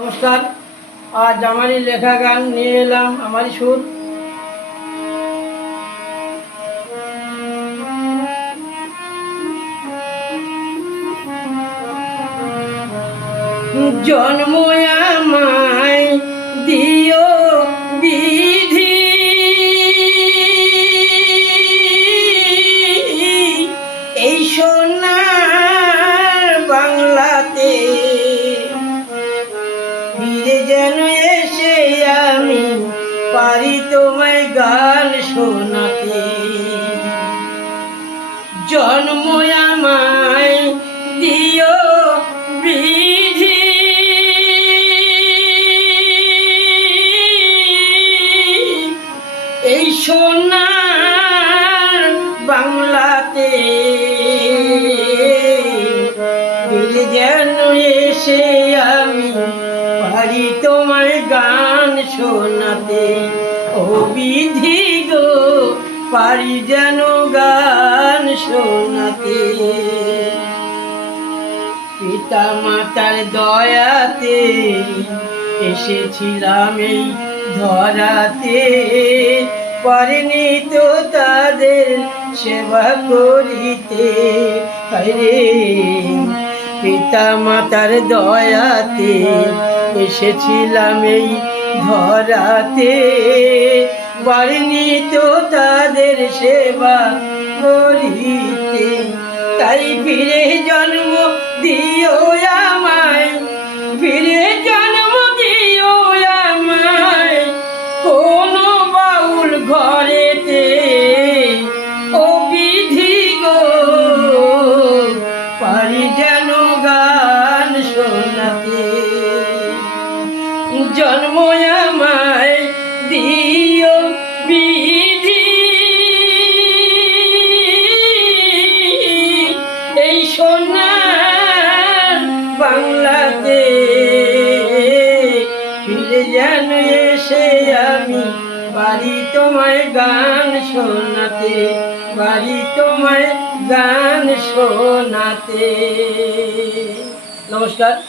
নমস্কার। আজ আমারই লেখা গান নিয়ে এলাম আমারই সুর। জন্ম তোমায় গান শোনাতে। জন্ম আমায় দিও বিধি। এই সোনার বাংলাতে যেন এসে আমি পারি তোমার গান শোনাতে। ও বিধি গো, পারি যেন গান শোনাতে। পিতা মাতার দয়াতে এসেছিলাম এই ধরাতে। পারিনি তো তাদের সেবা করিতে। রে পিতা মাতার দয়াতে এসেছিলাম এই ধরাতে। পারিনি তো তাদের সেবা করিতে। তাই ফিরে জন্ম দিও আমায়, ফিরে জন্ম দিও আমায়। কোন বাউল ঘরেতে ও বিধি গো পারি শোনাতে জন্ম আমায় দিও বিধি। এই সোনার বাংলাতে ফিরে যেন এসে আমি বাড়ি তোমায় গান শোনাতে, বাড়ি তোমায় গান শোনাতে। নমস্কার।